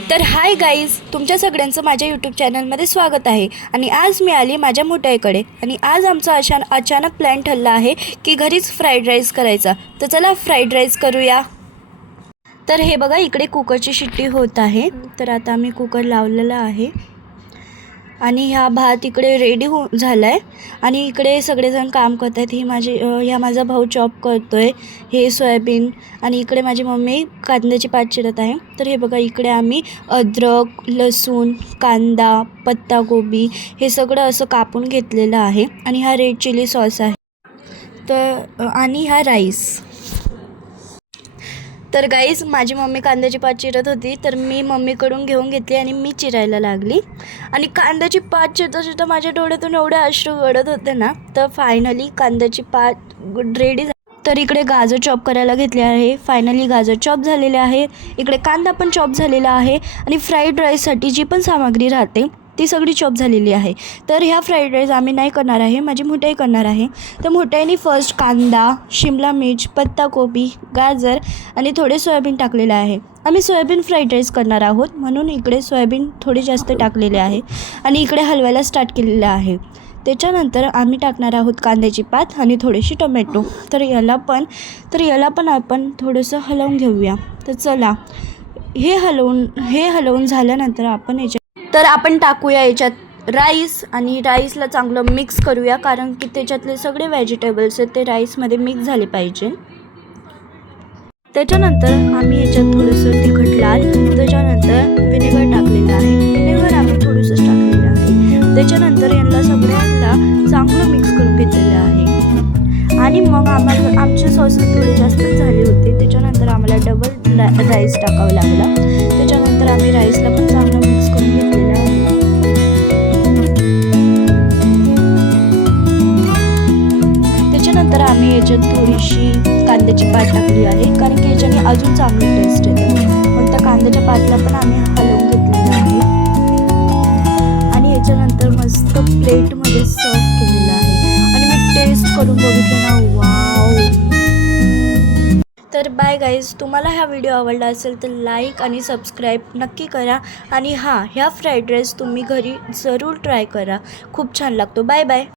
तर hi guys, तुमच्या सगळ्यांचं माझ्या यूट्यूब चॅनलमध्ये स्वागत आहे. आणि आज मी आली माझ्या मोठ्याईकडे आणि आज आमचा अचानक प्लॅन ठरला आहे की घरीच फ्राईड राईस करायचा. तर चला फ्राईड राईस करूया. तर हे बघा, इकडे कुकरची शिट्टी होत आहे. तर आता आम्ही कुकर लावलेला आहे आणि ह्या भात इकडे रेडी झाला आहे आणि इकडे सगळेजण काम करत आहेत. ह्या माझा भाऊ चॉप करतो आहे हे सोयाबीन आणि इकडे माझी मम्मी कांद्याची पात चिरत आहे. तर हे बघा, इकडे आम्ही अद्रक, लसूण, कांदा, पत्तागोबी हे सगळं असं कापून घेतलेलं आहे आणि हा रेड चिली सॉस आहे. तर आणि हा राईस. तर गाईज, माझी मम्मी कांद्याची पात चिरत होती तर मी मम्मीकडून घेऊन घेतली आणि मी चिरायला लागली. आणि कांद्याची पात चिरता माझ्या डोळ्यातून एवढे अश्रू गळत होते ना. तर फायनली कांद्याची पात रेडी झाली. तर इकडे गाजर चॉप करायला घेतले आहे. फायनली गाजर चॉप झालेले आहे. इकडे कांदा पण चॉप झालेला आहे आणि फ्राईड राईससाठी जी पण सामग्री राहते ती सगळी चॉप झालेली आहे. तर ह्या फ्राईड राईस आम्ही नाही करणार आहे, माझी मोठ्याई करणार आहे. तर मोठ्याईने फर्स्ट कांदा, शिमला मिर्च, पत्ताकोबी, गाजर आणि थोडे सोयाबीन टाकलेले आहे. आम्ही सोयाबीन फ्राईड राईस करणार आहोत म्हणून इकडे सोयाबीन थोडी जास्त टाकलेले आहे आणि इकडे हलवायला स्टार्ट केलेलं आहे. त्याच्यानंतर आम्ही टाकणार आहोत कांद्याची पात आणि थोडीशी टोमॅटो. तर याला पण आपण थोडंसं हलवून घेऊया. तर चला, हे हलवून झाल्यानंतर आपण टाकूया याच्यात राईस आणि राईसला चांगलं मिक्स करूया, कारण की त्याच्यातले सगळे व्हेजिटेबल्स आहेत ते राईसमध्ये मिक्स झाले पाहिजे. त्याच्यानंतर आम्ही याच्यात थोडंसं तिखट लाल, त्याच्यानंतर विनेगर टाकलेलं आहे. विनेगर आम्ही थोडंसंच टाकलेलं आहे. त्याच्यानंतर यांना सगळ्यांना चांगलं मिक्स करून घेतलेलं आहे आणि मग आमचे सॉसेस थोडे जास्त झाले होते. त्याच्यानंतर आम्हाला डबल राईस टाकावं लागला. त्याच्यानंतर आम्ही राईसला पण चांगलं मिक्स करून घेतलेलं आहे. त्याच्यानंतर आम्ही याच्यात थोडीशी कांद्याची पात टाकली आहे, कारण की याच्याने अजून चांगली टेस्ट येते. मग त्या कांद्याच्या पातला पण आम्ही हलवून घेतलेलं आहे आणि याच्यानंतर मस्त प्लेटमध्ये सर्व केलेलं आहे आणि मी टेस्ट करून बघितलं ना, वाव. तर बाय गाईज, तुम्हाला हा व्हिडिओ आवडला असेल तर लाईक आणि सबस्क्राईब नक्की करा आणि ह्या फ्राईड राईस तुम्ही घरी जरूर ट्राय करा, खूप छान लागतो. Bye bye.